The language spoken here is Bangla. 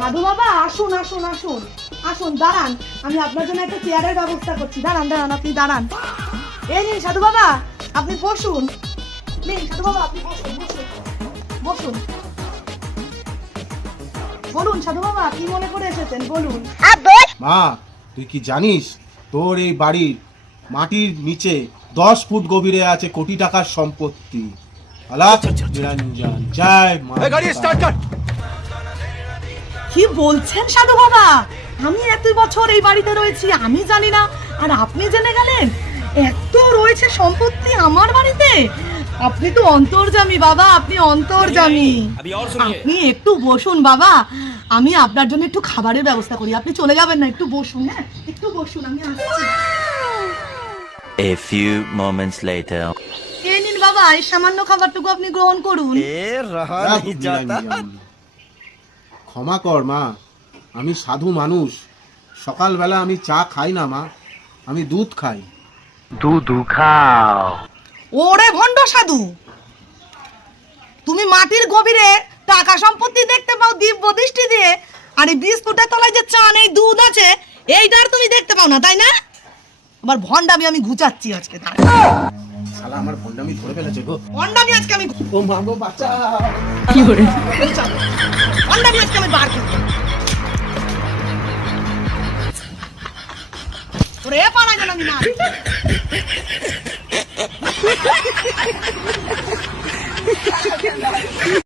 সাধু বাবা আসুন আসুন আসুন আসুন, দাঁড়ান, আমি আপনার জন্য একটা চেয়ারের ব্যবস্থা করছি। দাঁড়ান দাঁড়ান, আপনি দাঁড়ান। এই নিন সাধু বাবা, আপনি বসুন। নিন সাধু বাবা, আপনি বসুন বসুন বসুন। বলুন সাধু বাবা, কি মনে করে এসেছেন বলুন। মা, তুই কি জানিস তোর এই বাড়ির মাটির নিচে 10 ফুট গভীরে আছে কোটি টাকার সম্পত্তি। আলাপ নিরঞ্জন, জয় মা। কি বলছেন সাধু বাবা? আমি এত বছর এই বাড়িতে রয়েছি, আমি জানি না, আর আপনি জেনে গেলেন এত রয়েছে সম্পত্তি আমার বাড়িতে? আপনি তো অন্তর্যামী বাবা, আপনি অন্তর্যামী। আপনি একটু বসুন বাবা, আমি আপনার জন্য একটু খাবারের ব্যবস্থা করি। আপনি চলে যাবেন না, একটু বসুন। হ্যাঁ, একটু বসুন, আমি আসছি। A few moments later. এই নিন বাবা, এই সামান্য খাবারটুকু আপনি গ্রহণ করুন। আলাপ নিরঞ্জন। ক্ষমা কর মা, আমি সাধু মানুষ। সকালবেলা আমি চা খাই না মা, আমি দুধ খাই। दूध खाओ। ওরে ভণ্ড সাধু, তুমি মাটির গভীরে টাকা সম্পত্তি দেখতে পাও দিব্য দৃষ্টি দিয়ে, আর এই বিস্কুটের তলায় যে চা নেই দুধ আছে এইটার তুমি দেখতে পাও না, তাই না? আবার ভণ্ডামি আমি ঘুচাচ্ছি আজকে। শালা আমার ভণ্ডামি ধরে ফেলেছে গো। ভণ্ডামি আজকে আমি ও মা গো, বাচ্চা। কি করে ভণ্ডামি আজকে আমি বার করব। ওরে পাড়া গেল আমি না।